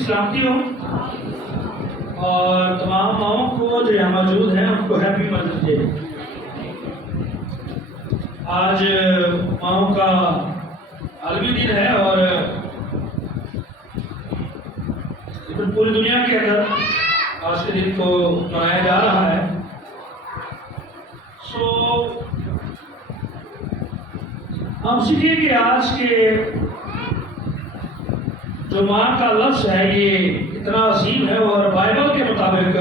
کی سلامتی ہو، اور تمام ماؤں کو جو یہاں موجود ہیں ان کو ہیپی مدرس ڈے۔ آج ماؤں کا عالمی دن ہے، اور پوری دنیا کے اندر آج کے دن کو منایا جا رہا ہے۔ ہم سیکھیں کہ آج کے جو ماں کا لفظ ہے یہ اتنا عظیم ہے، اور بائبل کے مطابق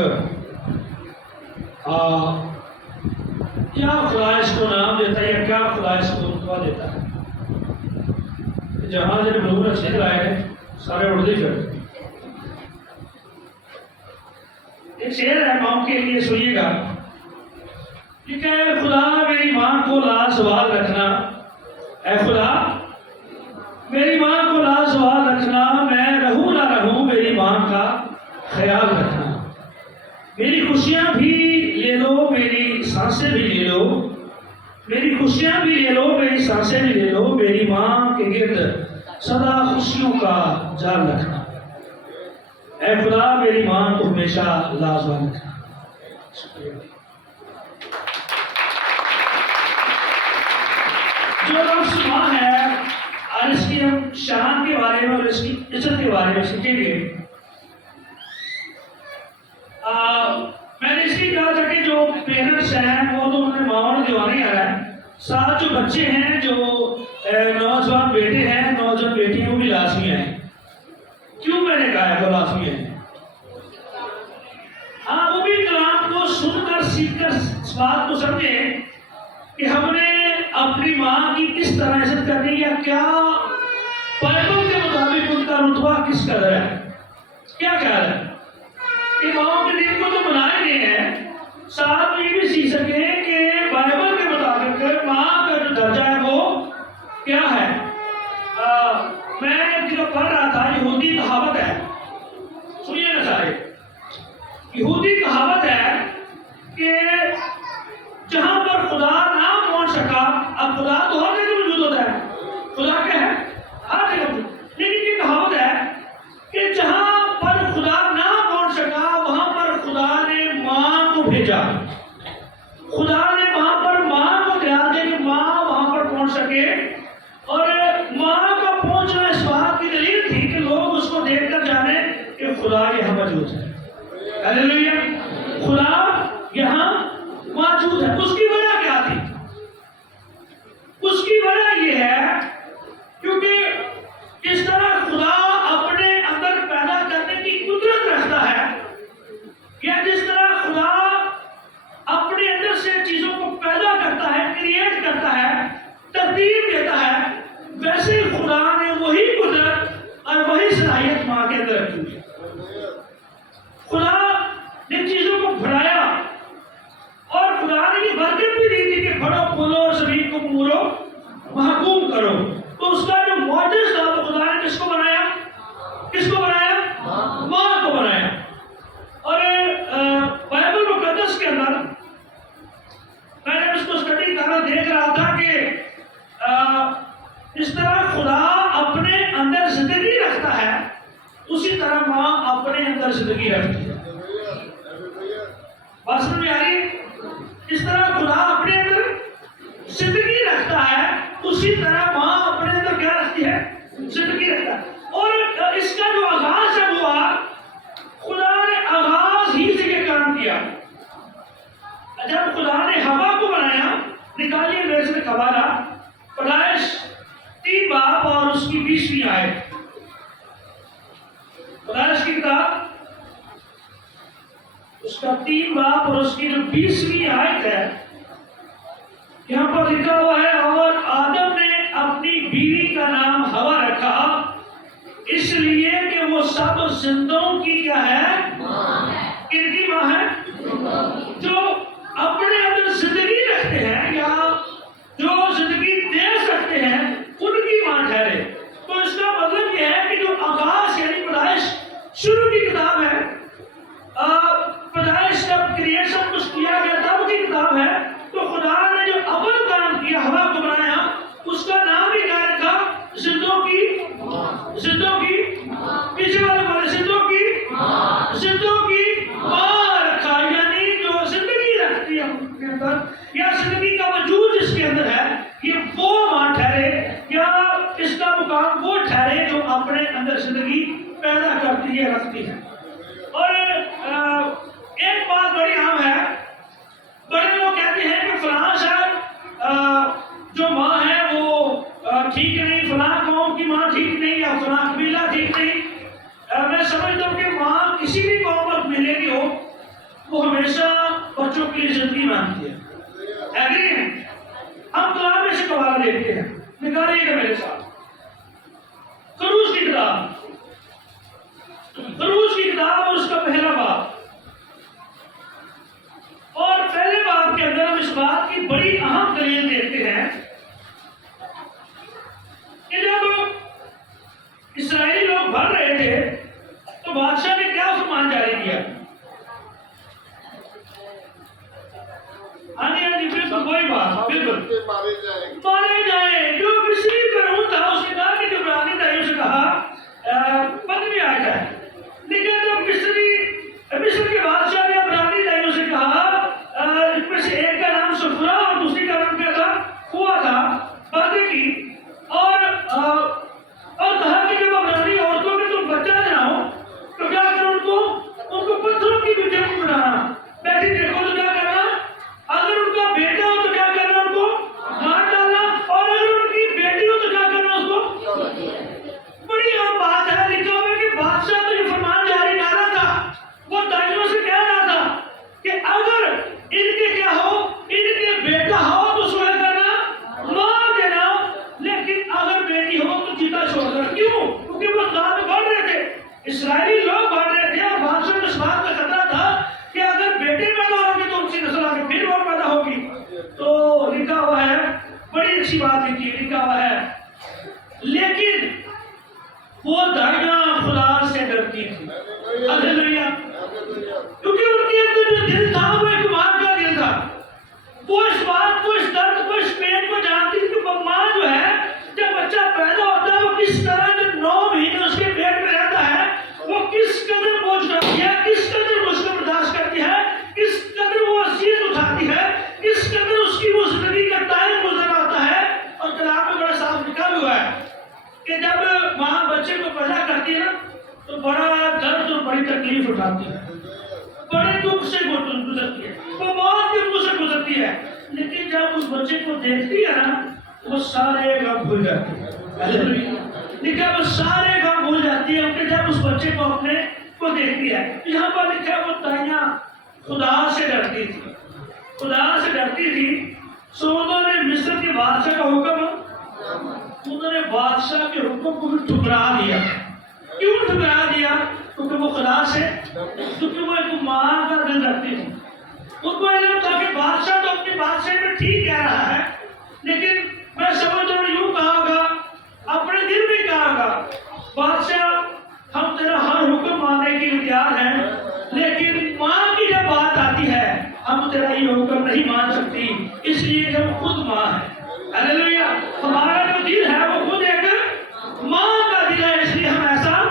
کیا خدا اس کو نام دیتا ہے، یا کیا خدا اس کو رتبہ دیتا ہے۔ جہاں جب لوگ رکھنے لائے ہیں سارے اردو پھر ایک شعر ہے ماں کے لیے، سنیے گا۔ کہ اے خدا میری ماں کو لازوال رکھنا، اے خدا میری ماں کو لازوال رکھنا، میں رہوں نہ رہوں میری ماں کا خیال رکھنا۔ میری خوشیاں بھی لے لو میری سانسیں بھی لے لو، میری خوشیاں بھی لے لو میری سانسیں بھی لے لو، میری ماں کے گرد سدا خوشیوں کا جال رکھنا۔ اے خدا میری ماں کو ہمیشہ لازوال رکھنا۔ جو لفظ ماں ہے، اور اس کی ہم شان کے بارے میں اور اس کی عزت کے بارے میں سیکھیں گے۔ میں نے اس لیے کہا تھا کہ جو پیرنٹس ہیں وہ تو انہیں ماں دیوانے آ رہا ہے، ساتھ جو بچے ہیں، جو نوجوان بیٹے ہیں، نوجوان بیٹیاں، وہ بھی لازمی ہیں۔ کیوں میں نے کہا ہے وہ لازمی ہیں؟ ہاں، وہ بھی کلام کو سن کر سیکھ کر اس بات کو سمجھیں کہ ہم نے اپنی ماں کی کس طرح عزت کرنی ہے، کیا بائبل کے مطابق ان کا رتبہ کس قدر ہے، کیا خیال ہے؟ کہ ماں کے دن کو تو منائے گئے ہیں، ساتھ یہ بھی سیکھ سکیں کہ بائبل کے مطابق ماں کا جو درجہ ہے وہ کیا ہے۔ میں جو پڑھ رہا تھا، یہودی کہاوت ہے، سنیے نا سارے، یہودی کہاوت ہے کہ جہاں پر خدا نہ پہنچ سکا، اب خدا تو ہر جگہ موجود ہوتا ہے، خدا کیا ہے ہر جگہ موجود، لیکن یہ کہاوت ہے کہ جہاں پر خدا نہ پہنچ سکا وہاں پر خدا نے ماں کو بھیجا، خدا نے وہاں پر ماں کو دیا کہ ماں وہاں پر پہنچ سکے، اور ماں کا پہنچنا اس بات کی دلیل تھی کہ لوگ اس کو دیکھ کر جانے کہ خدا یہاں موجود ہے۔ ہلیلویا، خدا یہاں موجود ہے۔ اس کی وجہ کیا تھی؟ اس کی وجہ یہ ہے کیونکہ اس طرح خدا اپنے اندر پیدا کرنے کی قدرت رکھتا ہے، یا جس طرح خدا اپنے اندر سے چیزوں کو پیدا کرتا ہے، کریٹ کرتا ہے، ترتیب دیتا ہے، ویسے ہی خدا نے وہی قدرت اور وہی صلاحیت ماں کے اندر رکھی ہے۔ خدا نے چیزوں کو بڑھایا، اور خدا نے یہ برکت بھی دی تھی کہ بڑھو پھولو، زمین کو مورو، محکوم کرو۔ تو اس کا جو معجز تھا تو خدا نے کس کو بنایا؟ کس کو بنایا؟ ماں کو بنایا۔ اور بائبل مقدس کے اندر میں نے اس کو اسٹڈی کرنا دیکھ رہا تھا کہ اس طرح خدا اپنے اندر زندگی رکھتا ہے، اسی طرح ماں اپنے اندر زندگی رکھتی ہے۔ بات سمجھ میں آ رہی ہے؟ اس طرح خدا اپنے اندر زندگی رکھتا ہے، اسی طرح ماں اپنے اندر کیا رکھتی ہے؟ زندگی رکھتا ہے۔ اور اس کا جو آغاز ہے ہوا، خدا نے آغاز ہی سے یہ کام کیا۔ جب خدا نے ہوا کو بنایا، نکالیے میرے سے حوالہ پیدائش 3 باب اور اس کی 20ویں آیت۔ پیدائش کی کتاب اس کا 3 باب اور اس کی جو 20ویں آیت ہے، یہاں پر لکھا ہوا ہے، اور آدم نے اپنی بیوی کا نام ہوا رکھا، اس لیے کہ وہ سب زندوں کی کیا ہے؟ کن کی ماں ہے؟ جو اپنے اندر زندگی رکھتے ہیں، یا جو زندگی دے سکتے ہیں، ان کی ماں ٹھہرے۔ تو اس کا مطلب یہ ہے کہ جو آغاز یعنی پیدائش شروع کی کتاب ہے، پیدائش جب کریشن کچھ کیا گیا تب کی کتاب ہے، تو خدا نے جو اول کام کیا، ہوا کو بنایا، اس کا نام ہی کیا رکھا؟ زندوں کی پیچھے والے بولے زندوں پیدا کرتی ہے، رکھتی ہے۔ اور ایک بات بڑی عام ہے، بڑے لوگ کہتے ہیں کہ فلاں شاید جو ماں ہے وہ ٹھیک نہیں، فلاں قوم کی ماں ٹھیک نہیں، یا فلاں قبیلہ ٹھیک نہیں۔ میں سمجھتا ہوں کہ ماں کسی بھی قوم پر ملے گی ہو، وہ ہمیشہ بچوں کی زندگی مانتی ہے۔ ایگری ہیں؟ ہم قرآن میں سے قواعد دیکھتے ہیں، نکالیے گا میرے ساتھ خروج کی کتاب، خروج کی کتاب اور اس کا پہلا باب، اور پہلے باب کے اندر ہم اس بات کی بڑی اہم دلیل دیکھتے ہیں کہ جب اسرائیلی لوگ بھر رہے تھے تو بادشاہ نے کیا فرمان جاری کیا؟ ہاں جی بالکل وہی بات، بالکل مارے جائیں۔ جو مصری فرعون تھا اس نے کہا کہ عبرانی بھائیوں سے کہا 15 آیت ہے، لیکن جب مصر کے بادشاہ نے عبرانی بھائیوں سے کہا، ان میں سے ایک کا نام صفرا اور دوسری کا نام کیا تھا؟ ہوا تھا، باتیں کی اور کہا کہ جب عبرانی عورتوں میں تم بچہ جناؤ تو کیا کرو، ان کو پتھروں کی بجلی بنانا، بیٹھی دیکھو تو کیا کرنا، اگر ان کا بیٹا ہو تو کیا کرنا، ان کو مار ڈالنا، اور اگر ان کی بیٹی ہو تو کیا کرنا، اس کو۔ بڑی عام بات ہے، لکھا ہوا ہے کہ بادشاہ نے جو فرمان جاری ڈالا تھا وہ دائیوں سے کہہ رہا تھا کہ اگر ان کے کیا ہو، ان کے بیٹا ہو تو سویا کرنا، مار دینا، لیکن اگر بیٹی ہو تو جیتا چھوڑ کر۔ کیوں؟ کیونکہ وہ ذات بڑھ رہے تھے، اسرائیلی لوگ بڑھ رہے تھے، اور بادشاہ کو اس بات کا خطرہ تھا کہ اگر بیٹے پیدا ہوں گے تو ان سے نسل آگے پھر اور پیدا ہوگی۔ تو لکھا ہوا ہے، بڑی اچھی بات لکھا ہوا ہے، لیکن وہ دائیاں خدا سے ڈرتی تھی، ہاللیلویہ، کیونکہ ان کے اندر جو دل تھا وہ ایک ماں کا دل تھا، وہ اس بات کو، اس درد کو، اس پین کو جانتی تھی کہ ماں جو ہے جب بچہ پیدا ہوتا ہے وہ کس طرح جو 9 مہینے اس کے پیٹ میں رہتا ہے وہ کس قدر بوجھ کرتی ہے، کس قدر مشکل برداشت کرتی ہے، کس قدر وہ اذیت اٹھاتی ہے، کس قدر اس کی وہ زندگی کا ٹائم گزر آتا ہے۔ اور کلام میں بڑا صاف لکھا ہوا ہے کہ جب ماں بچے کو پیدا کرتی ہے نا تو بڑا درد اور بڑی تکلیف اٹھاتی ہے، بڑے دکھ سے گزرتی ہے، وہ موت کے منہ سے گزرتی ہے، لیکن جب اس بچے کو دیکھتی ہے نا وہ سارے غم بھول جاتی ہے، لکھا وہ سارے غم بھول جاتی ہے کہ جب اس بچے کو اپنے کو دیکھتی ہے۔ یہاں پر لکھا وہ دائیاں خدا سے ڈرتی تھی، خدا سے ڈرتی تھی، سو انہوں نے مصر کے بادشاہ کا حکم، انہوں نے بادشاہ کے حکم کو بھی ٹھکرا دیا۔ کیوں ٹھکرا دیا؟ کیونکہ وہ خدا سے، کیونکہ وہ ایک ماں کا دل رکھتی تھی۔ ان کو علم تھا کہ بادشاہ تو اپنی بادشاہی میں ٹھیک کہہ رہا ہے، لیکن میں سمجھ رہا ہوں یوں کہا ہوگا، اپنے دل میں کہا ہوگا، بادشاہ ہم تیرا ہر حکم ماننے کے لیے تیار ہیں، لیکن ماں کی جب بات آتی ہے ہم تیرا یہ حکم نہیں مان سکتی، اس لیے کہ ہم خود ماں ہیں۔ ہاللیلویہ، ہمارا جو دل ہے وہ خود ایک ماں کا دل ہے، اس لیے ہم ایسا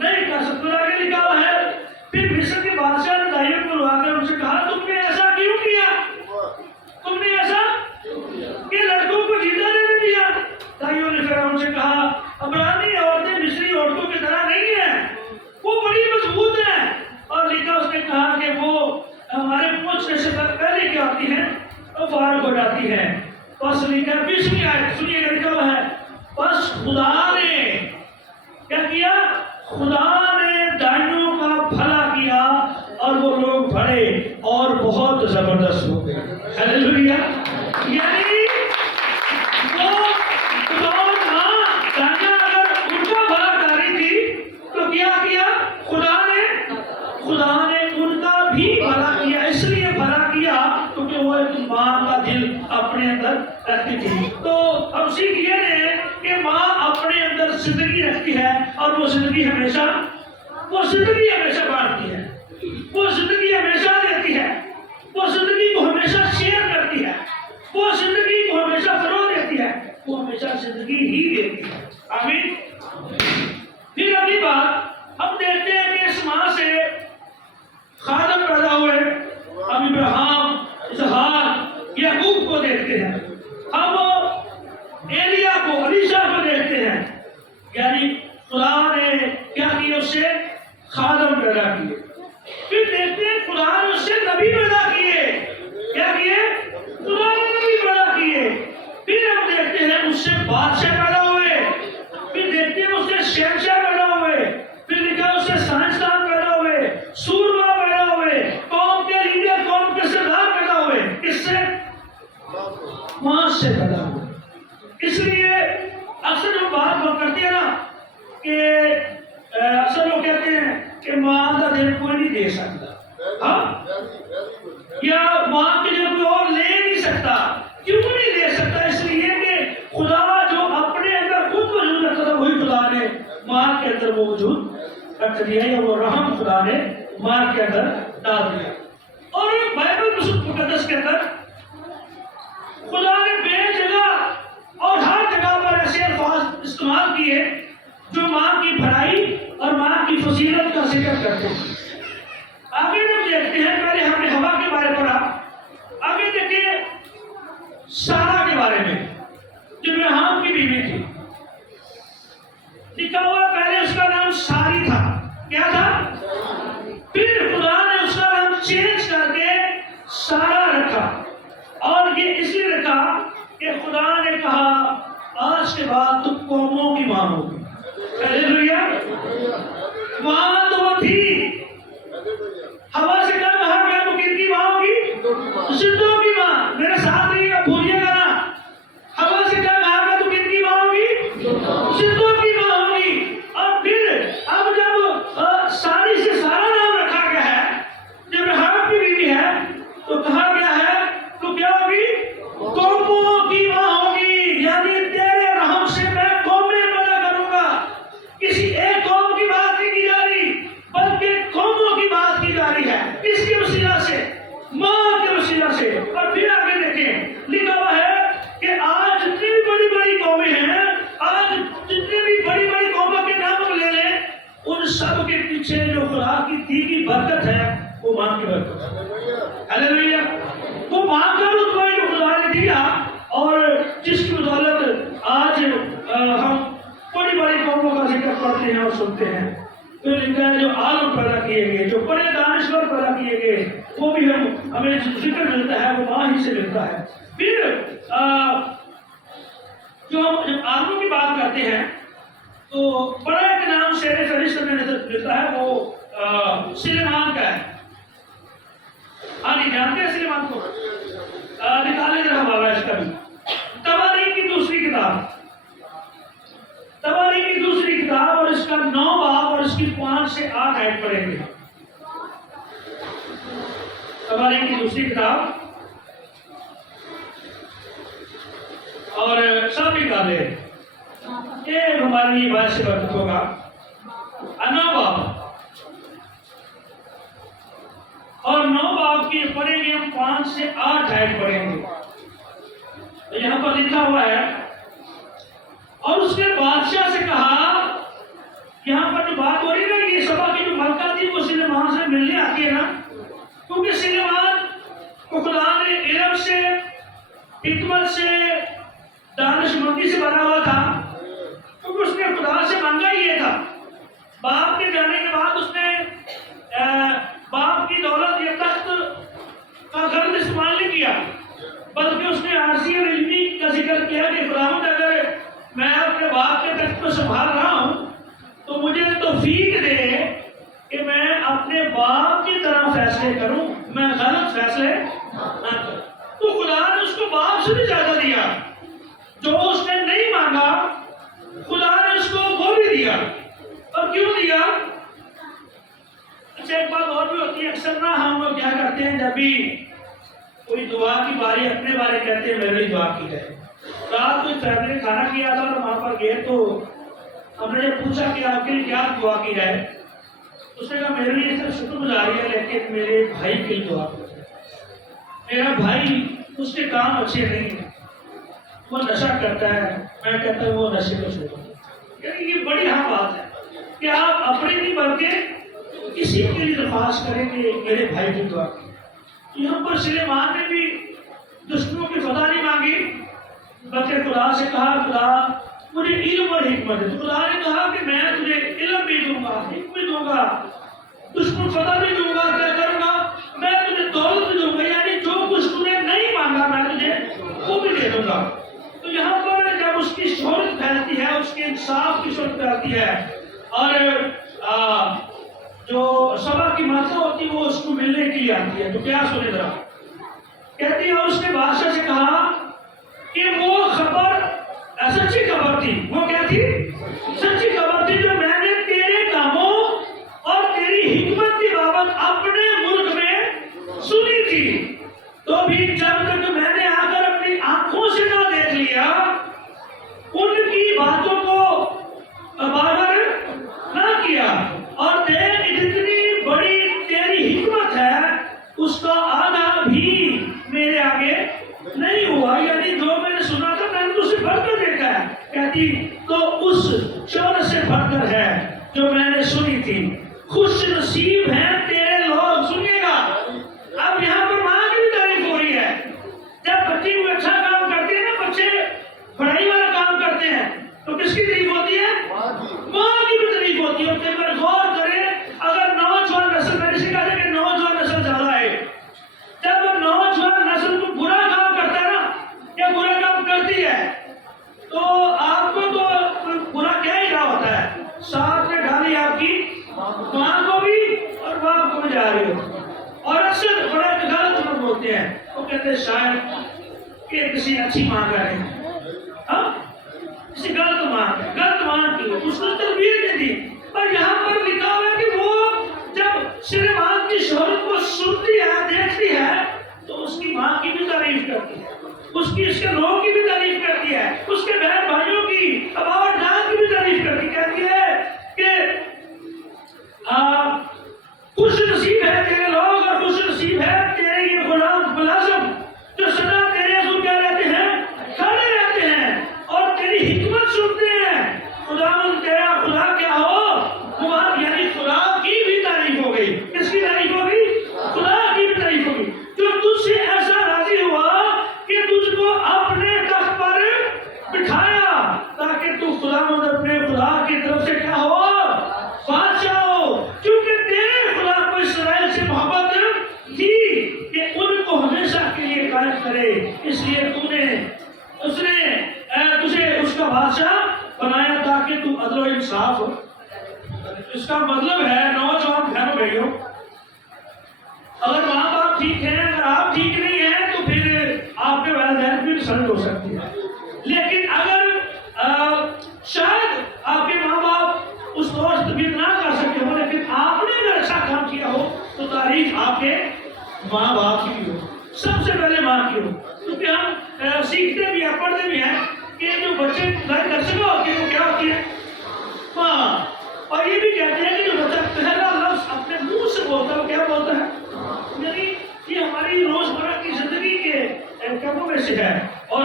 نہیں کر سکتے۔ آگے لکھا ہوا ہے، پھر مصر کے بادشاہ نے دائیوں کو بلا کر ان سے کہا تم نے ایسا کیوں کیا، تم نے ایسا کہ لڑکوں کو زندہ نہیں دیا۔ دائیوں نے پھر ان سے کہا عبرانی عورتیں مصری عورتوں کی طرح نہیں ہیں، وہ بڑی مضبوط ہیں، اور لکھا اس نے کہا کہ وہ ہمارے پہنچنے سے پہلے کیا آتی ہیں وہ فارغ ہو جاتی ہیں۔ بس لکھا 20ویں آیت سنیے گا، لکھا ہوا ہے بس خدا نے کیا کیا، خدا نے دائیوں کا بھلا کیا اور وہ لوگ بڑے اور بہت زبردست ہو گئے۔ ہاللیلویہ، یعنی وہ دائیاں اگر ان کا بھلا کر رہی تھی تو کیا کیا خدا نے ان کا بھی بھلا کیا، اس لیے بھلا کیا کیونکہ وہ ایک ماں کا دل اپنے اندر رکھتی تھی۔ تو ہم سیکھ یہ رہے ہیں کہ ماں اپنے اندر زندگی رکھتی ہے اور وہ زندگی ہمیشہ بانٹتی ہے، وہ زندگی ہمیشہ دیتی ہے، وہ زندگی کو ہمیشہ شیئر کرتی ہے، وہ زندگی کو ہمیشہ فروغ دیتی ہے، وہ ہمیشہ زندگی ہی دیتی ہے۔ آمین۔ پھر اگلی بات ہم دیکھتے ہیں کہ اس ماں سے خادم پیدا ہوئے، ہم ابراہیم، اسحاق، یعقوب کو دیکھتے ہیں، ہم ایلیا کو، الیشا کو دیکھتے ہیں، یعنی خدا نے کیا کیا، اس خادم پیدا کیے. پھر دیکھتے ہیں خدا نے اس سے نبی پیدا کیے. کیا کیے؟ خدا نے نبی پیدا کیے. پھر ہم دیکھتے ہیں اس سے بادشاہ پیدا ہوئے. پھر دیکھتے ہیں اس سے شہنشاہ پیدا ہوئے. پھر لکھا اس سے سائنسدان پیدا ہوئے, سورما پیدا ہوئے, قوم کے لیڈر, قوم کے سردار پیدا ہوئے. کس سے؟ ماں سے پیدا ہوئے. اس لیے اکثر ہم بات کرتے ہیں نا کہ اکثر لوگ کہتے ہیں کہ ماں کا دل کوئی نہیں دے سکتا, ہاں, یا ماں کے دل کوئی اور لے نہیں سکتا. کیوں نہیں لے سکتا؟ اس لیے کہ خدا جو اپنے اندر خود موجود رکھتا تھا وہی خدا نے ماں کے اندر موجود رکھ دیا, یا وہ رحم خدا نے ماں کے اندر ڈال دیا. اور بائبل مقدس کے اندر خدا نے بے جگہ اور ہر جگہ پر ایسے الفاظ استعمال کیے جو ماں کی بھلائی اور ماں کی فضیلت کا ذکر کرتے ہیں. آگے ہم دیکھتے ہیں, پہلے ہم نے ہوا کے بارے میں پڑھا, آگے دیکھیے سارا کے بارے میں جو ابراہیم کی بیوی تھی. لکھا ہوا پہلے اس کا نام ساری تھا. کیا تھا؟ پھر خدا نے اس کا نام چینج کر کے سارا رکھا, اور یہ اس لیے رکھا کہ خدا نے کہا آج کے بعد تم قوموں کی ماں ہوگی. ہلیلویا. ماں تو وہ تھی, ہوا سے کہا گیا تو کن کی ماں ہوگی؟ زندوں کی ماں. میرے ساتھ رہیے گا, بھولیے گا نا. ہوا سے کہا گیا تو کن کی ماں ہوگی؟ زندوں کی ماں ہوگی. اور پھر اب جب ساری سے سارا نام رکھا گیا ہے, جب ابراہیم کی بیوی ہے تو کہا گیا ہے تو کیا ہوگی؟ قوموں کی ماں ہوگی. یعنی تیرے رحم سے میں قومیں پیدا کروں گا. کسی ایک قوم کی بات نہیں کی جا رہی بلکہ قوموں کی بات کی جا رہی ہے. کس کے وسیلہ سے؟ ماں کے وسیلہ سے. اور پھر آگے دیکھیں لکھا ہوا ہے کہ آج جتنی بھی بڑی بڑی قومیں ہیں, آج جتنی بھی بڑی بڑی قوموں کے نام لے لیں, ان سب کے پیچھے جو خدا کی دی کی برکت ہے وہ ماں کی برکت ہے. ہلیلویا. وہ ماں کا رتبہ جو خدا نے دیا اور جس کی بدولت آج ہم بڑی بڑی قوموں کا ذکر پڑھتے ہیں اور سنتے ہیں. پھر لکھا ہے جو عالم پیدا کیے گئے, جو بڑے دانشور پیدا کیے گئے, وہ بھی ہمیں ذکر ملتا ہے وہ ماں ہی سے ملتا ہے. پھر جو ہم جب عالموں کی بات کرتے ہیں تو بڑا ایک نام شیر فہرست میں ملتا ہے, وہ سلیمان کا ہے. ہاں جی, جانتے ہیں سلیمان کو؟ نکالے ذرا حوالہ اس کا بھی. تواریخ کی دوسری کتاب, تواریخ کی دوسری کتاب, اور اس کا 9 باب اور اس کی 5 سے 8 آیت پڑھیں گے. تواریخ کی دوسری کتاب اور سب کتابیں, یہ ہماری بات سے برکت ہوگا. 9 باب اور 9 باب کی پڑھیں گے ہم, 5 سے 8 آیت پڑھیں گے. تو یہاں پر لکھا ہوا ہے, اور اس نے بادشاہ سے کہا, یہاں پر جو بات ہو رہی ہے نا, یہ سبا کی جو ملکہ تھی وہ سلیمان سے ملنے آتی ہے نا, کیونکہ سلیمان کو خدا نے علم سے, حکمت سے, دانش مندی سے بنا ہوا تھا, کیونکہ اس نے خدا سے مانگا ہی یہ تھا. باپ کے جانے کے بعد اس نے باپ کی دولت یا تخت کا غلط استعمال نہیں کیا, بلکہ اس نے عارضی اور علمی کا ذکر کیا کہ خداوند اگر میں اپنے باپ کے تخت کو سنبھال رہا ہوں تو مجھے توفیق دے کہ میں اپنے باپ کی طرح فیصلے کروں, میں غلط فیصلے نہ کروں. تو خدا نے اس کو باپ سے بھی زیادہ دیا, جو اس نے نہیں مانگا خدا نے اس کو وہ بھی دیا. اور کیوں دیا؟ اچھا ایک بات اور بھی ہوتی ہے, اکثر نہ ہم لوگ کیا کرتے ہیں, جب بھی کوئی دعا کی باری اپنے بارے کہتے ہیں میرے ہی دعا کی جائے. رات کو فیملی کھانا کیا تھا اور وہاں پر گئے تو ہم نے جب پوچھا کہ آپ کے لیے کیا دعا کی جائے, اس نے کہا میرے لیے صرف شکر گزاری ہے, لیکن میرے بھائی کے لیے دعا کی جائے. میرا بھائی, اس کے کام اچھے نہیں ہیں, وہ نشہ کرتا ہے, میں کہتا ہوں وہ نشے کو چھوڑو. یعنی یہ بڑی اہم بات ہے کہ آپ اپنے نہیں بلکہ کسی کے لیے درخواست کریں کہ میرے بھائی کی دعا کی. یہاں پر سلیمان نے بھی دشمنوں کی فتح نہیں مانگی, بلکہ خدا سے کہا خدا مجھے علم اور حکمت ہے. تو خدا نے کہا کہ میں تجھے علم بھی دوں گا, حکمت بھی دوں گا, تجھ کو فتح بھی دوں گا, کیا کروں گا, میں تجھے دولت بھی دوں گا, یعنی جو کچھ تم نے نہیں مانگا میں تجھے وہ بھی دے دوں گا. تو یہاں پر جب اس کی شہرت پھیلتی ہے, اس کے انصاف کی شہرت پھیلتی ہے, اور جو سبا کی ماتا ہوتی ہے وہ اس کو ملنے کے لیے آتی ہے, تو کیا سنے ذرا, کہتی ہے اور اس نے بادشاہ سے کہا کہ وہ خبر سچی خبر تھی. وہ کیا تھی؟ سچی خبر تھی جو میں نے تیرے کاموں اور تیری حکمت کی بابت اپنے ملک میں سنی تھی. تو بھی جب تک میں نے آ کر اپنی آنکھوں سے نہ دیکھ لیا, ان کی باتوں کو باربر نہ کیا, اور دیکھ جتنی بڑی تیری حکمت ہے اس کا آدھا بھی میرے آگے نہیں ہوا, یعنی جو میں نے سنا تھا میں نے تو اسے بڑھ کر دیکھا ہے. کہتی تو اس شہرت سے بڑھ کر ہے جو میں نے سنی تھی. خوش نصیب ہیں تیرے لوگ, سنیے گا اب یہاں پر ماں کی بھی تعریف ہو رہی ہے. جب بچے کوئی اچھا کام کرتے ہیں نا, بچے پڑھائی والا کام کرتے ہیں, تو کس کی تعریف ہوتی ہے؟ ماں کی بھی تعریف ہوتی ہے. اس پر غور کریں, اگر نوجوان نسل, میں نے سکھا تھا کہ نوجوان نسل زیادہ ہے, جب نوجوان نسل کو برا کام کرتا ہے نا یا برا کام کرتی ہے تو آپ کو تو برا کیا ہی رہا ہوتا ہے, ساتھ میں ڈالی آپ کی ماں کو بھی اور باپ کو بھی جا رہی ہو. اور اکثر بڑے غلط لوگ ہوتے ہیں, وہ کہتے ہیں شاید کہ کسی اچھی ماں کا ہے, کسی غلط ماں کی اس نے تربیت نہیں دی. اور یہاں پر لکھا ہوا ہے کہ وہ جب سلیمان کی شہرت کو سنتی ہے, دیکھتی ہے, تو اس کی ماں کی بھی تعریف کرتی ہے, اس کے لوگوں کی بھی تعریف کرتی ہے, اس کے بہن بھائیوں کی, ابا اور جان کی بھی تعریف کرتی ہے. کہتی ہے کہ خوش نصیب ہے تیرے لوگ اور خوش نصیب ہے تیرے یہ غلام ملازم جو سدا تیرے حضور کیا رہتے ہیں, کھڑے رہتے ہیں اور تیری حکمت سنتے ہیں. خداوند تیرا خدا کیا ہو مبارک, یعنی خدا کی بھی تعریف ہو گئی. کس کی تعریف ہو گئی؟ خدا کی بھی تعریف ہو گئی, جو تجھ سے ایسا راضی ہوا کہ تجھ کو اپنے تخت پر بٹھایا تاکہ تو خداوند اپنے خدا کی طرف سے کیا ہو, بادشاہ ہو. کیونکہ تیرے خدا کو اسرائیل سے محبت تھی کہ ان کو ہمیشہ کے لیے قائم کرے, اس لیے اس نے تجھے اس کا بادشاہ بنایا تاکہ تو عدل و انصاف ہو. اس کا مطلب ہے نوجوان بہنوں بھائیوں, اگر ماں باپ ٹھیک ہیں, اگر آپ ٹھیک نہیں ہیں تو پھر آپ کے والدین بھی رسالت ہو سکتی ہے. لیکن اگر شاید آپ کے ماں باپ اس دور سے تبدیل نہ کر سکے ہو, لیکن آپ نے اگر اچھا کام کیا ہو تو تعریف آپ کے ماں باپ کی ہو, سب سے پہلے ماں کی ہو. کیونکہ ہم سیکھتے بھی ہیں, پڑھتے بھی ہیں کہ جو بچے در سکا ہوتی ہے وہ کیا ہوتی ہے, ماں. اور یہ بھی کہتے ہیں کہ جو بچہ پہلا لفظ اپنے منہ سے بولتا ہے وہ کیا بولتا ہے, یعنی یہ ہماری روزمرہ کی زندگی کے کاموں میں سے ہے. اور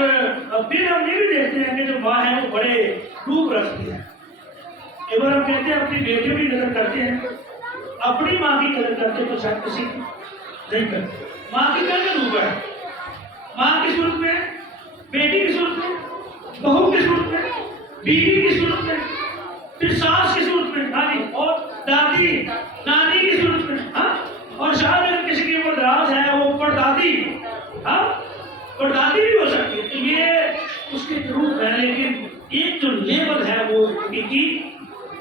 پھر ہم یہ بھی دیکھتے ہیں کہ جو ماں ہے وہ بڑے روپ رکھتی ہے. ایک بار ہم کہتے ہیں اپنی بیٹیوں کی قدر کرتے ہیں, اپنی ماں کی قدر کرتے ہیں تو شاید کسی کی نہیں کرتے. ماں کی کیا روپ ہے, ماں کی صورت میں, بیٹی کی صورت میں, بہو کی صورت میں, بیوی کی صورت میں, پھر ساس کی صورت میں, اور دادی نانی کی صورت میں, اور شاید اگر کسی کے اوپر دراز ہے وہ پردادی, پردادی بھی ہو سکتی ہے. تو یہ اس کے روپ ہے, لیکن ایک جو لیبل ہے وہ ان کی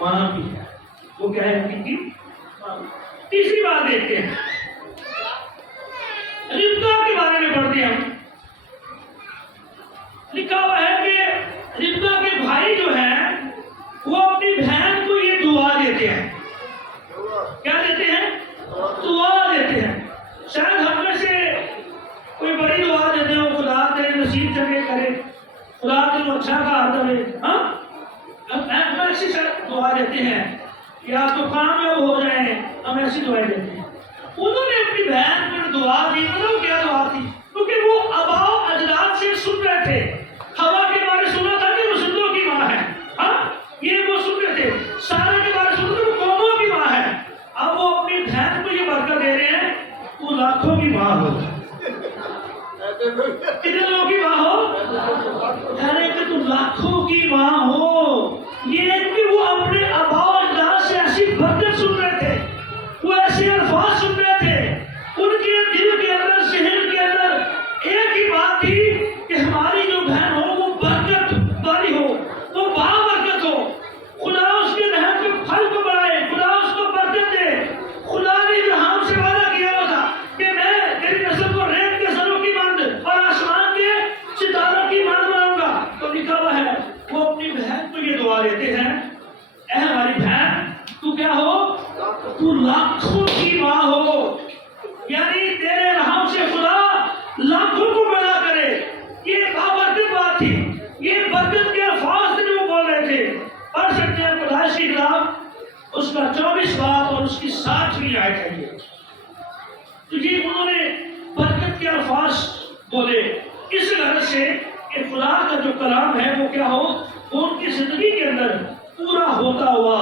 ماں بھی ہے. وہ کیا ہے, ان کی ماں. تیسری بات دیکھتے ہیں, ربکا کے بارے میں پڑھتے ہیں. ہم لکھا ہوا ہے کہ ربکا کے بھائی جو ہیں وہ اپنی بہن کو یہ دعا دیتے ہیں. کیا دیتے ہیں؟ دعا دیتے ہیں. شاید ہم میں سے کوئی بڑی دعا دیتے ہیں, خدا تیرے نصیب جگہ کرے, خدا تیرے اچھا کہا کرے. ہم ایسی دعا دیتے ہیں یا تو کامیاب ہو جائیں, ہم ایسی دعائیں دیتے ہیں. انہوں نے اپنی بہن کو دعا دی. انہوں کیا دعا تھی, کیونکہ وہ آبا و اجداد سے سن رہے تھے. ہوا کے بارے سنا تھا کہ وہ سندوں کی ماں ہے, یہ وہ سن رہے تھے. سارے کے بارے سنا تھا وہ قوموں کی ماں ہے. اب وہ اپنی بہن کو یہ برکت دے رہے ہیں, وہ لاکھوں کی ماں ہو. کتنے لوگوں کی ماں ہو؟ ارے کہ تم لاکھوں کی ماں ہو. یہ کہ وہ اپنے آبا و اجداد سے ایسی برکت سن رہے تھے, وہ ایسے الفاظ سن رہے تھے, ان کے دل کے اندر, ذہن کے اندر ایک ہی بات تھی کہ ہماری جو بہن ہو وہ برکت والی ہو, وہ بابرکت ہو. خدا اس کے رحم کے پھل کو بڑھائے, خدا اس کو برکت دے. خدا نے ابراہیم سے وعدہ کیا ہوا تھا کہ میں تیری نسل کو ریت کے سروں کی مانند اور آسمان کے ستاروں کی مانند بناؤں گا. تو لکھا ہوا ہے وہ اپنی بہن کو یہ دعا دیتے ہیں, اے ہماری بہن تو کیا ہو, تو لاکھوں کی ماں ہو. یعنی تیرے رحم سے خدا لاکھوں کو پیدا کرے. یہ بابرکت بات تھی, یہ برکت کے الفاظ تھے جو وہ بول رہے تھے. پڑھ سکتے ہیں پیدائش کی کتاب اس کا 24 باب اور اس کی 60ویں آیت ہے. یہ تو یہ انہوں نے برکت کے الفاظ بولے اس غرض سے کہ خدا کا جو کلام ہے وہ کیا ہو, وہ ان کی زندگی کے اندر پورا ہوتا ہوا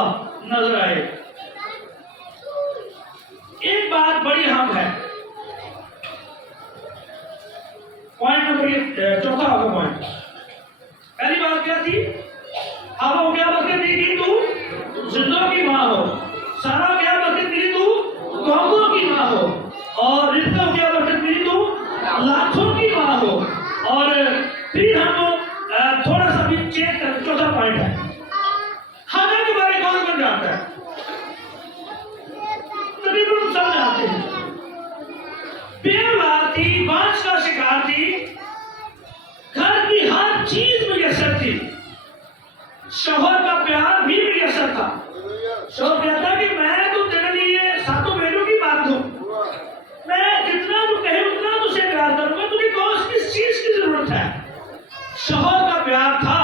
نظر آئے. ایک بات بڑی اہم ہے, پوائنٹ نمبر یہ چوتھا ہوگا پوائنٹ. پہلی بات کیا تھی, ہوا کو کیا برکت دی گئی, تو زندوں کی ماں ہو. سارا کو کیا برکت ملی, تو قوموں کی ماں ہو. اور رزق کو کیا برکت ملی, تو لاکھوں کی ماں ہو. اور پھر ہم تھوڑا سا بھی چیک کر, چوتھا پوائنٹ ہے ہنا کے بارے میں کون جانتا ہے؟ تقریباً سب جانتے ہیں. بیوہ تھی, بانس کا شکار تھی, گھر کی ہر چیز میسر تھی, شوہر کا پیار بھی میسر تھا. شوہر کہتا کہ میں تو تیرے لیے 7 بیٹوں کی بات ہوں, میں جتنا تو کہے اتنا تجھے پیار کروں گا, تجھے کس چیز کی ضرورت ہے. شوہر کا پیار تھا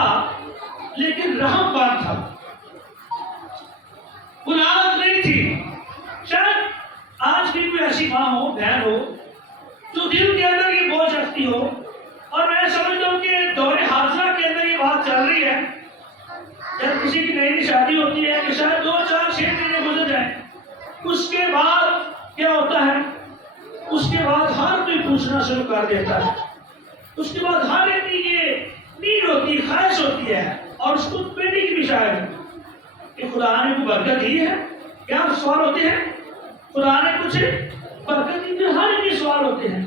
لیکن رحم بات تھا, اولاد نہیں تھی. شاید آج بھی کوئی ایسی ماں ہو, بہن ہو جو دل کے اندر یہ بوجھ رکھتی ہو, اور میں سمجھتا ہوں کہ دور حاضرہ کے اندر یہ بات چل رہی ہے. جب کسی کی نئی شادی ہوتی ہے کہ شاید 2 4 6 مہینے گزر جائیں, اس کے بعد کیا ہوتا ہے, اس کے بعد ہر کوئی پوچھنا شروع کر دیتا ہے. اس کے بعد ہر ایک کی یہ نیڈ ہوتی ہے, خواہش ہوتی ہے, اور اس کو بیٹی کی بھی شاید کہ خدا نے کوئی برکت دی ہے. کیا سوال ہوتے ہیں, خدا نے کچھ برکت دی, ہر ایک سوال ہوتے ہیں.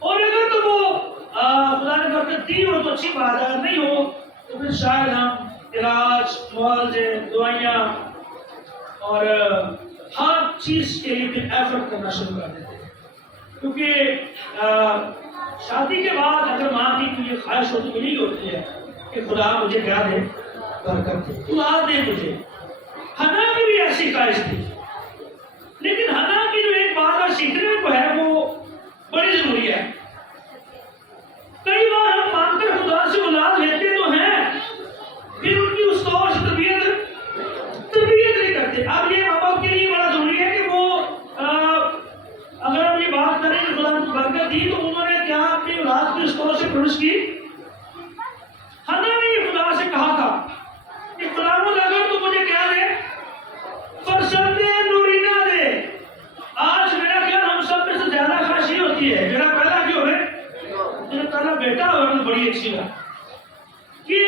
اور اگر تو وہ خدا نے برکت دی ہو تو اچھی بات ہے, اگر نہیں ہو تو پھر شاید ہم علاج, معالجے, دوائیاں اور ہر چیز کے لیے پھر ایفرٹ کرنا شروع کر دیتے ہیں. کیونکہ شادی کے بعد اگر ماں کی کوئی خواہش ہوتی نہیں ہوتی ہے کہ خدا مجھے کیا دے, برکت دے, اولاد دے مجھے. ہنا کی بھی ایسی خواہش تھی, لیکن ہنا کی جو ایک بات اور سیکھنے کو ہے وہ بڑی ضروری ہے. کئی بار ہم مان کر خدا سے اولاد لیتے تو ہیں, پھر ان کی اس طور سے تربیت نہیں کرتے. اب یہ ماں باپ کے لیے بڑا ضروری ہے کہ وہ اگر ہم یہ بات کریں کہ خدا نے برکت دی تو انہوں نے کیا اپنی اولاد کی اس طور سے پرورش کی. ہنا نے یہ خدا سے کہا تھا کہ خداوند اگر تو مجھے کیا دے, فرزند نورینہ دے. آج میرا خیال ہم سب میں سے زیادہ خواہش یہ ہوتی ہے, میرا پہلا کیوں ہے, میرا پہلا بیٹا ہو تو بڑی اچھی بات. کہ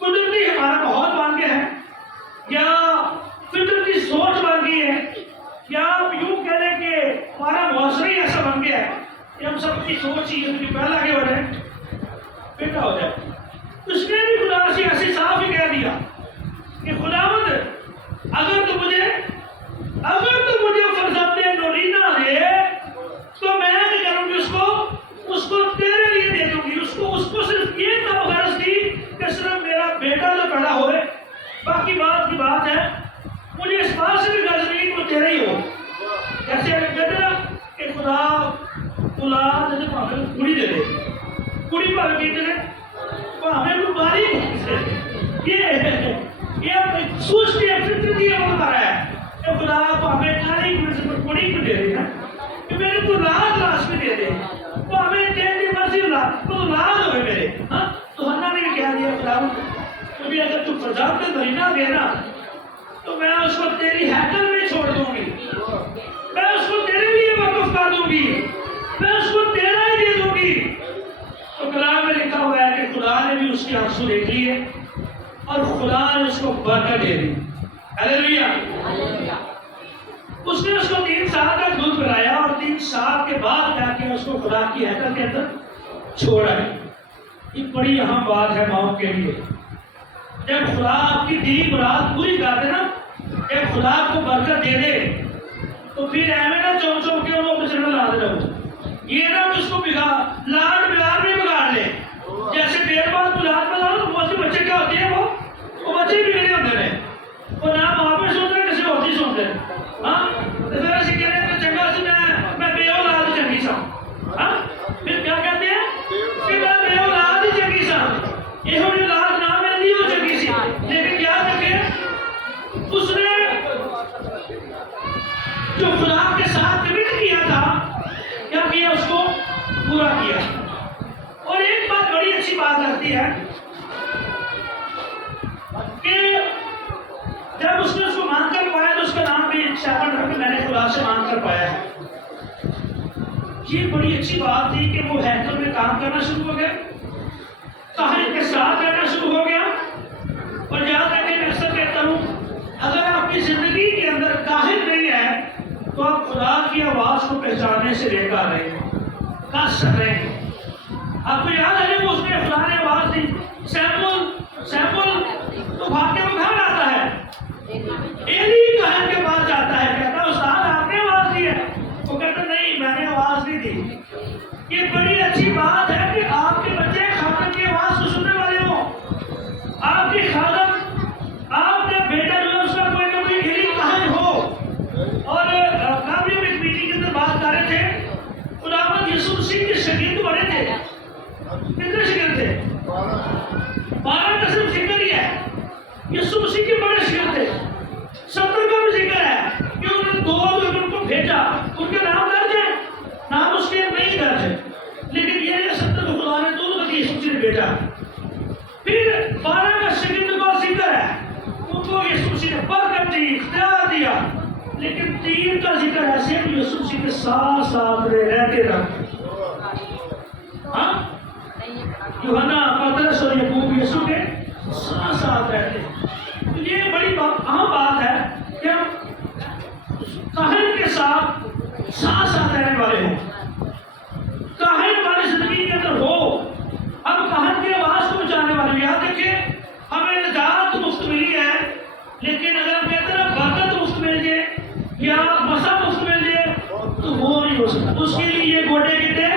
قدرتی ہمارا ماحول بن گیا ہے, یا فطرتی سوچ بن گئی ہے, یا یوں کہہ لیں کہ ہمارا معاشرہ ہی ایسا بن گیا ہے کہ ہم سب کی سوچ ہی ہے کہ پہلا کیا ہو جائے, بیٹا ہو جائے. اس نے بھی خدا سے ایسے صاف ہی کہہ دیا کہ خداوند اگر تو مجھے فرزند نورینہ دے تو میں کیا کروں گی, اس کو تیرے لیے دے دوں گی. اس کو صرف یہ تو غرض تھی کہ صرف میرا بیٹا جو پیدا ہوئے, باقی بات کی بات ہے مجھے اس بات سے بھی غرض نہیں کہ وہ تیرے ہی ہو. جیسے کہتے نا کہ خدا اولاد دے تو کڑی دے دے, کڑی پر کہتے ہیں ہمیں کوئی باری یہ سوچ کے فطرتی عمل کر رہا ہے کہ خدا آپ ہمیں کھانے کی کڑی کو دے دے نا, کہ میرے کو لاش میں دے دے, تو ہمیں کہنے کی مرضی تو لاز ہوئے میرے. تو ہنا نے کہہ دیا خداوند مجھے اگر تو فرزند نورینہ دینا تو میں اس کو تیری ہیکل میں چھوڑ دوں گی, میں اس کو تیرے لیے وقف کر دوں گی, میں اس کو تیرا ہی دے دوں گی. آنسو دیکھ لیے اور خدا نے اس کو برکت دے دی. ہلیلویا. اس نے اس کو 3 سال تک دودھ پلایا اور 3 سال کے بعد جا کے اس کو خدا کی حیثیت کے اندر چھوڑا ہے. یہ بڑی اہم بات ہے ماؤں کے لیے. جب خدا آپ کی دلی مراد پوری کر دے نا، جب خدا آپ کو برکت دے دے تو پھر ایویں نہ چوم چوم کے انہوں بچڑا لا دے رہو. یہ نہ اس کو لاڈ بگاڑ بھی بگاڑ لے. جیسے دیر بعد لاڈ بگاڑ تو بہت سے بچے کیا ہوتے ہیں، وہ بچے بھی نہیں ہوتے ہیں، وہ نہ ماں پہ سنتے ہیں کسی ہوتی سنتے ہیں. ہاں پھر ایسے کہہ رہے ہیں چنگا سی میں بے اولاد چنگی سا. ہاں پھر کیا کہتے ہیں کہ میں بے اولاد ہی چنگی سا. یہ ہوئی اولاد نہ ملتی ہو چنگی سی. لیکن کیا رکھے اس نے جو خدا کے ساتھ کمٹ کیا تھا، کیا کیا اس کو پورا کیا. اور ایک بات بڑی اچھی بات لگتی ہے کہ جب اس نے اس کو مانگ کر پایا تو اس کا نام بھی شاپن رکھ کے میں نے خدا سے مانگ کر پایا ہے. یہ بڑی اچھی بات تھی کہ وہ ہیکل میں کام کرنا شروع ہو گیا، کاہن کے ساتھ رہنا شروع ہو گیا. اور یاد رکھیں میں اکثر کہتا ہوں اگر آپ کی زندگی کے اندر کاہن نہیں ہے تو آپ خدا کی آواز کو پہچاننے سے لے کر رہے ہیں، کس رہے ہیں. آپ کو یاد ہے کہ اس نے خدا نے آواز دی، سیمول تو بھاگ کے وہ گھر آتا ہے، ایلی کاہن کے پاس جاتا ہے، کہتا ہے استاد آپ نے آواز دی ہے. وہ کہتا نہیں میں نے آواز نہیں دی. یہ بڑی اچھی بات ہے کہ آپ کے بچے خادم کی آواز کو سننے والے ہوں. آپ کی خادم، آپ کا بیٹا جو ہے اس کا کوئی نہ کوئی ایلی کاہن ہو. اور کافی ہم ایک میٹنگ کے اندر بات کر رہے تھے، خداوند یسوع مسیح کے شاگرد بڑے تھے. کتنے شاگرد تھے؟ 12 کا صرف ذکر ہی ہے. یسوع مسیح کے بڑے شاگرد تھے. 70 کا بھی ذکر ہے کہ انہوں نے 2 لوگ ان کو بھیجا. ان کے نام درج ہے؟ نام اس کے نہیں درج ہے، لیکن یہ 70 کو خدا نے 2 کو یسوع مسیح نے بھیجا. پھر 12 کا شاگرد کا ذکر ہے، ان کو یسوع مسیح نے برکت دی، اختیار دیا. لیکن 3 کا ذکر ایسے کہ یسوع مسیح کے ساتھ رہتے رہے. ہاں یوحنا، پترس اور یعقوب یسوع کے ساتھ رہتے. تو یہ بڑی اہم بات ہے کہ ہم کاہن کے ساتھ رہنے والے ہوں. کاہن ہماری زندگی کے اندر ہو، ہم کاہن کی آواز کو بچانے والے. یاد رکھیں ہمیں نجات مفت ملی ہے، لیکن اگر ہم کہتے ہیں برکت مفت مل جائے یا مسا مفت مل جائے تو وہ نہیں ہو سکتا. اس کے لیے یہ گوڈے کتنے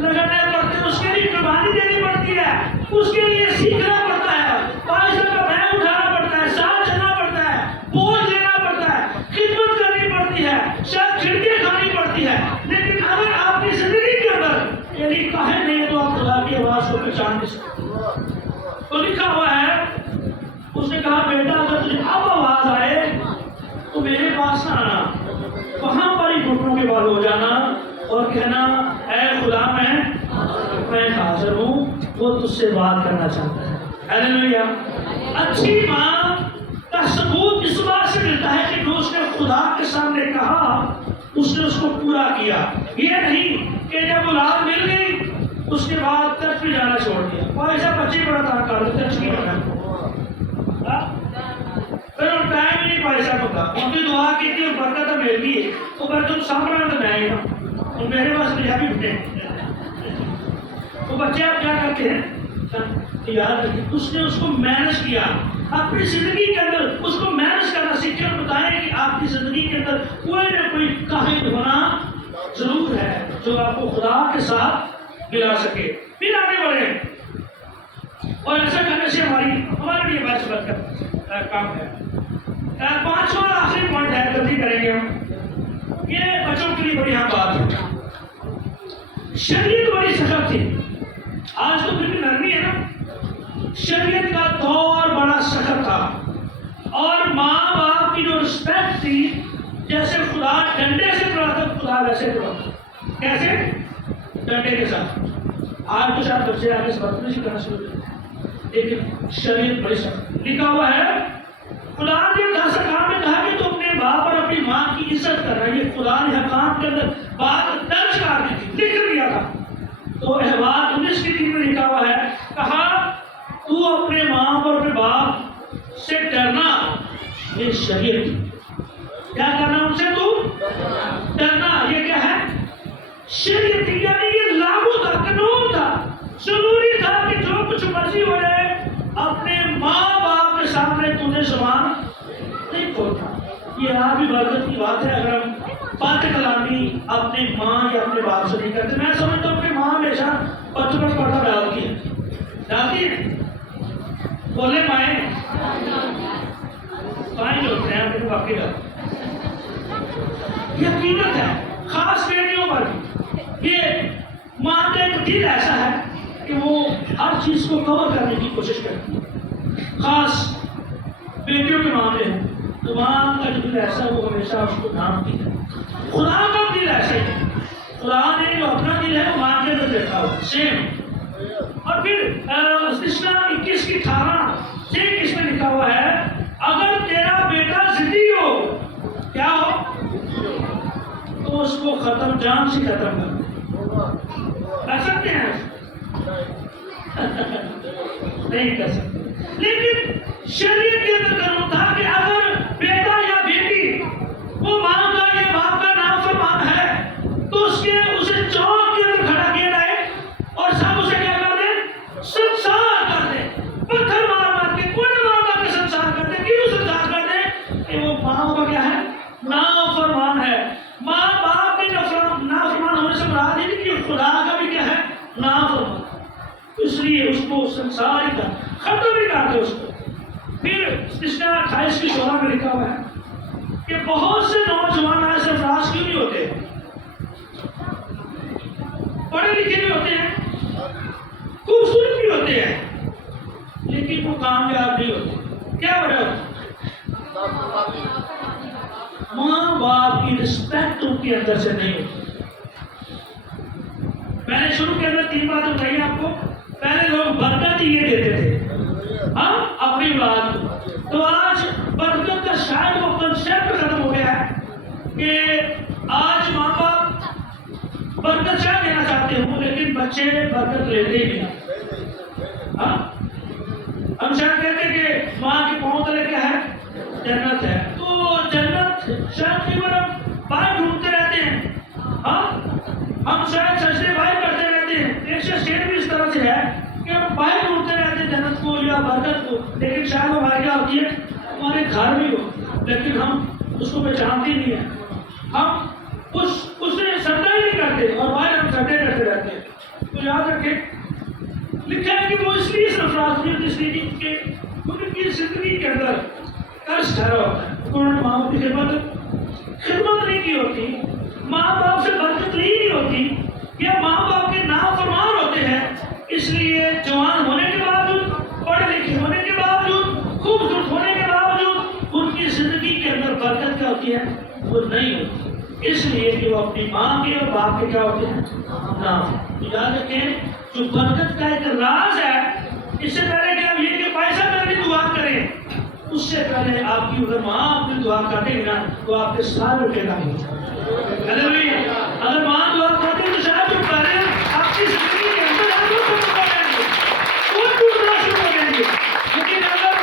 لگانے پڑتے ہیں، اس کے لیے قربانی دینی پڑتی ہے، اس کے لیے سیکھنا پڑتا ہے، پائسہ کا بیگ اٹھانا پڑتا ہے، ساتھ چلنا پڑتا ہے، بوجھ لینا پڑتا ہے، خدمت کرنی پڑتی ہے، شاید چھڑکیاں کھانی پڑتی ہے. لیکن اگر آپ کی زندگی کے اندر یعنی کاہن نہیں ہے تو آپ خدا کی آواز کو پہچان نہیں سکتے. تو لکھا ہوا ہے، اس نے کہا بیٹا اگر تجھے اب آواز آئے تو میرے پاس نہ آنا، وہاں پر ہی گھٹنوں کے بال ہو جانا اور کہنا اے خدا میں حاضر ہوں، وہ تجھ سے بات کرنا چاہتا ہے. ہلیلویا. اچھی ماں کا ثبوت اس بات سے ملتا ہے کہ جو اس نے خدا کے سامنے کہا اس نے اس کو پورا کیا. یہ نہیں کہ جب اولاد مل گئی اس کے بعد چرچ بھی جانا چھوڑ دیا. وہ ایسا بچے بڑا تنگ کر دیتے چرچ کی بنا پھر ہم ٹائم ہی نہیں پیسہ ہوتا. ان کی دعا کی تھی اور برکت مل گئی، وہ برکت سامنے تو میں اور میرے پاس مجھے بھی اٹھے. وہ بچے آپ کیا کرتے ہیں یاد رکھیں اس نے اس کو مینج کیا. اپنی زندگی کے اندر اس کو مینج کرنا سیکھیں اور بتائیں کہ آپ کی زندگی کے اندر کوئی نہ کوئی کاہن ہونا ضرور ہے جو آپ کو خدا کے ساتھ ملا سکے. پھر آگے بڑھیں اور ایسا کرنے سے ہمارے لیے بچ کا کام ہے. 5واں آخری پوائنٹ ہے، جلدی کریں گے ہم. یہ بچوں کے لیے بڑی اہم بات ہے. شریعت بڑی سخت تھی، آج تو پھر بھی نرمی ہے نا. شریعت کا دور بڑا سخت تھا اور ماں باپ کی جو رسپیکٹ تھی، جیسے خدا ڈنڈے سے پڑا تھا خدا ویسے پڑا. کیسے؟ ڈنڈے کے ساتھ. آج تو شاید بچے آگے سے بدتمیزی کرنا شروع کر دیں، لیکن شریعت بڑی سخت. لکھا ہوا ہے خدا نے 10 احکام میں کہا کہ تو اپنے باپ اور اپنی ماں کی عزت کرنا. یہ خدا نے احکام کے اندر بات درج کر دی تھی، لکھ دیا تھا. تو احوال 19 کے دن میں لکھا ہوا ہے، کہا شریعت تھی. کیا کرنا ان سے؟ تو ڈرنا. یہ کیا ہے؟ شریعت تھی. یعنی یہ لاگو تھا، قانون تھا، ضروری تھا کہ جو کچھ مرضی ہو رہے اپنے ماں باپ کے سامنے تمہیں زبان نہیں کھولتا. یہ آپ بھی برکت کی بات ہے اگر ہم بات کلامی اپنے ماں یا اپنے باپ سے نہیں کرتے. میں سمجھتا ہوں کہ ماں ہمیشہ بچوں پر پردہ ڈالتی ہے. بولے مائیں جو ہوتے ہیں اپنے باقی کا یہ حقیقت ہے. خاص بیٹیوں پر یہ ماں کا ایک دل ایسا ہے کہ وہ ہر چیز کو کور کرنے کی کوشش کرتی ہے. خاص بیٹیوں کے معاملے ہیں تو ماں کا جو دل ایسا وہ ہمیشہ اس کو ڈھانپتی ہے. خدا کا دل ایسا ہی ہے. خدا نے جو اپنا دل ہے وہ ماں کے اندر دیکھا ہوا سیم. اور پھر استثنا 21 کی 18 سے اس میں لکھا ہوا ہے اگر تیرا بیٹا ضدی ہو کیا ہو تو اس کو ختم جان سے ختم کر سکتے ہیں نہیں کر سکتے. لیکن شریعت کے اندر قانون تھا کہ اگر بیٹا یا بیٹی وہ ماں کا یا باپ کا نافرمان ہے تو اسے چوک کے اندر کھڑا کیا جائے اور سب اسے کیا کر دیں؟ سنسار کر دیں. پتھر مار مار کے کوڑے مار مار کے سنسار کر دیں. کیوں سنسار کر دیں؟ کہ وہ ماں کا کیا ہے؟ نافرمان ہے. ماں باپ کے نافرمان ہونے سے مراد یہ نہیں کہ خدا کا بھی کیا ہے؟ نافرمان. اس لیے اس کو سنسار ہی کر ختم ہی کر دے اس کو. پھر استثنا 28 کی 16 میں لکھا ہوا ہے کہ بہت سے نوجوان ایسے افراد کیوں نہیں ہوتے؟ پڑھے لکھے بھی ہوتے ہیں، خوبصورت بھی ہوتے ہیں، لیکن وہ کامیاب نہیں ہوتے. کیا وجہ ہوتی؟ ماں باپ کی رسپیکٹ ان کے اندر سے نہیں ہوتی. میں نے شروع کے اندر 3 باتیں بتائی آپ کو. پہلے لوگ برکت ہی یہ دیتے تھے ہم اپنی اولاد کو. تو آج برکت کا شاید وہ کنسیپٹ ختم ہو گیا ہے کہ آج ماں باپ برکت شاید دینا چاہتے ہوں لیکن بچے برکت لیتے ہی نہیں. ہم شاید کہتے ہیں کہ ماں کے پاؤں تلے کیا ہے؟ جنت ہے. تو جنت شاید کئی بار ہم باہر ڈھونڈتے رہتے ہیں. ہم شاید سجدے باہر کرتے رہتے ہیں. ایک شعر بھی اس طرح سے ہے کہ ہم باہر ڈھونڈتے رہتے ہیں جنت کو یا برکت کو، لیکن شاید وہ ہمارے کیا ہوتی ہے؟ ہمارے گھر میں ہو لیکن ہم اس کو پہچانتے نہیں ہیں. ہم اس سے سجدہ ہی نہیں کرتے اور باہر ہم سجدے کرتے رہتے ہیں. تو یاد رکھیں لکھا ہے کہ وہ اس لیے افراد اس لیے کہ ان کی زندگی کے اندر قرض ٹھہرا ہوتا ہے. انہوں نے ماں باپ کی خدمت نہیں کی ہوتی، ماں باپ سے برکت نہیں ہوتی، یا ماں باپ کے نافرمان ہوتے ہیں. اس لیے جوان ہونے کے باوجود، پڑھے لکھے ہونے کے باوجود، خوبصورت ہونے کے باوجود ان کی زندگی کے اندر برکت کیا ہوتی ہے؟ وہ نہیں ہوتی. اس لیے کہ وہ اپنی ماں کے اور باپ کے کیا ہوتے ہیں؟ نام. یاد رکھیں جو برکت کا ایک راز ہے، اس سے پہلے کہ آپ یہ کہ پیسہ میں بھی دعا کریں، اس سے پہلے آپ کی اگر ماں اپنی دعا کرتے ہیں نا تو آپ کے سارے روپے کا نہیں. اگر ماں دعا کرتے ہیں تو شاید جو کریں آپ کی زندگی کے اندر آپ کو شروع کر دیں گے، وہ ٹوٹنا شروع کر دیں گے. لیکن اگر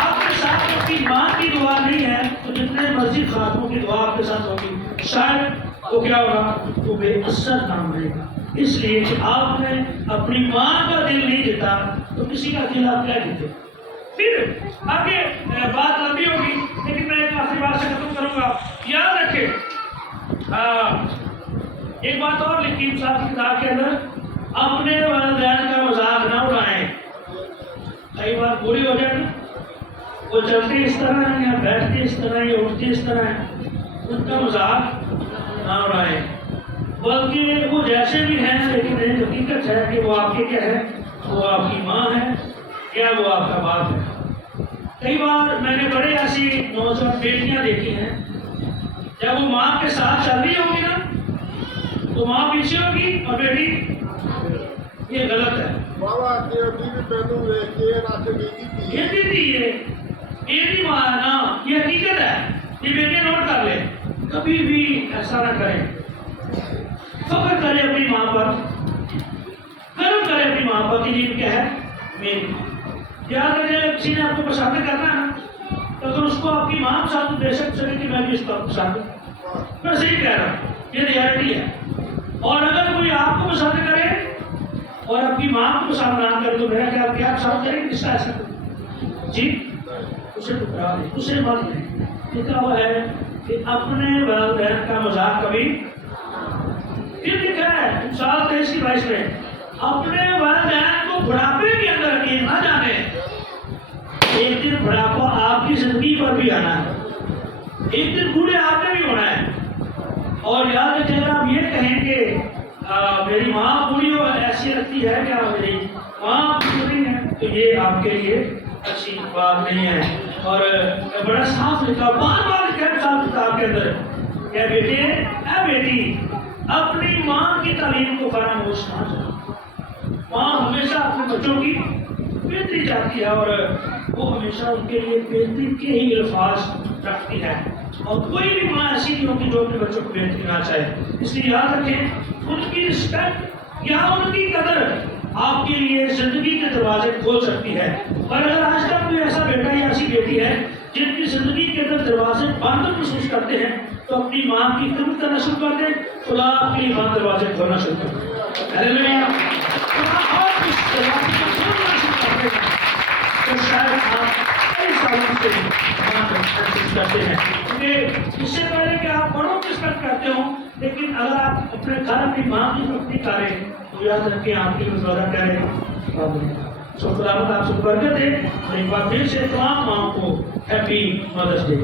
آپ کے ساتھ اپنی ماں کی دعا نہیں ہے تو جتنے مرضی خاتموں کی دعا آپ کے ساتھ ہوگی شاید وہ کیا ہوگا؟ وہ بے اثر کام رہے گا. اس لیے کہ آپ نے اپنی ماں کا دل نہیں جیتا تو کسی کا دل آپ کیا جیتے. پھر آگے بات لمبی ہوگی لیکن میں ایک آخری بات سے ختم کروں گا. یاد رکھیں ایک بات اور لکھی صاحب کی کتاب کے اندر، اپنے والدین کا مذاق نہ اڑائیں. کئی بار بوڑھی ہو جائے نا، وہ چلتے اس طرح ہیں یا بیٹھتے اس طرح ہیں یا اٹھتے اس طرح ہیں، ان کا مذاق نہ اڑائیں. بلکہ وہ جیسے بھی ہیں لیکن ایک حقیقت ہے کہ وہ آپ کے کیا ہے؟ وہ آپ کی ماں ہے یا وہ آپ کا باپ ہے. کئی بار میں نے بڑے ایسی نوجوان بیٹیاں دیکھی ہیں جب وہ ماں کے ساتھ چل رہی ہوگی نا تو ماں پیچھے ہوگی اور بیٹی. یہ غلط ہے. یہ بھی ماں ہے نا، یہ حقیقت ہے. یہ بیٹیاں نوٹ کر لیں، کبھی بھی ایسا نہ کریں. فخر کرے اپنی ماں پر، گرو کرے اپنی ماں پر کہ یہ کیا ہے؟ میری. یاد رکھیں کسی نے آپ کو پسند کرنا ہے نا اگر اس کو آپ کی ماں پسند دے سکے کہ میں بھی اس کا پسند ہوں، میں صحیح کہہ رہا ہوں، یہ ریالٹی ہے۔ اور اگر کوئی آپ کو پسند کرے اور آپ کی ماں کو پسند نہ کرے تو میرا خیال کیا پسند کرے کس کا ایسا جی اسے ٹکرا دیں، اسے مت دیں۔ لکھا ہوا ہے کہ اپنے والدین کا مذاق کبھی پھر لکھا ہے مثال 23:22 میں اپنے والدین کو بڑھاپے کے اندر یقین نہ جانے، ایک دن بڑھاپا آپ کی زندگی پر بھی آنا ہے، ایک دن بوڑھے آپ نے بھی ہونا ہے۔ اور یاد رکھیں اگر آپ یہ کہیں کہ میری ماں بوڑھی ہو ایسی لگتی ہے کیا میری ماں بوڑھی ہے، تو یہ آپ کے لیے اچھی بات نہیں ہے۔ اور بڑا صاف لکھا بار بار لکھا ہے کتاب کے اندر کہ بیٹے اے بیٹی اپنی ماں کی تعلیم کو فراموش نہ کرو۔ ماں ہمیشہ اپنے بچوں کی بہتری چاہتی ہے اور وہ ہمیشہ ان کے لیے بہتری کے ہی الفاظ رکھتی ہے، اور کوئی بھی ماں ایسی نہیں ہوتی جو اپنے بچوں کو بہتری نہ چاہے۔ اس لیے یاد رکھیں ان کی رسپیکٹ یا ان کی قدر آپ کے لیے زندگی کے دروازے کھول سکتی ہے۔ اور اگر آج تک کوئی ایسا بیٹا یا ایسی بیٹی ہے جن کی زندگی کے اندر دروازے بند محسوس کرتے ہیں تو اپنی ماں کی خدمت کرنا شروع کر دیں، خدا آپ کے لیے ماں دروازے کھولنا شروع کر دیں۔ ہلیلویا! خدا اور اس دروازے کو کھولنا شروع کر دے گا تو شاید آپ کئی سالوں سے ماں کو محسوس کرتے ہیں، کیونکہ اس سے پہلے کہ آپ بڑوں کی رسپیکٹ کرتے ہوں، لیکن اگر آپ اپنے گھر اپنی ماں کی رسپیکٹ نہیں کریں تو یاد رکھیں آپ کی گزارا کرے گا۔ سو خدا آپ سے برکت دے۔ اور ایک بار پھر سے تمام ماں کو ہیپی مدرس ڈے۔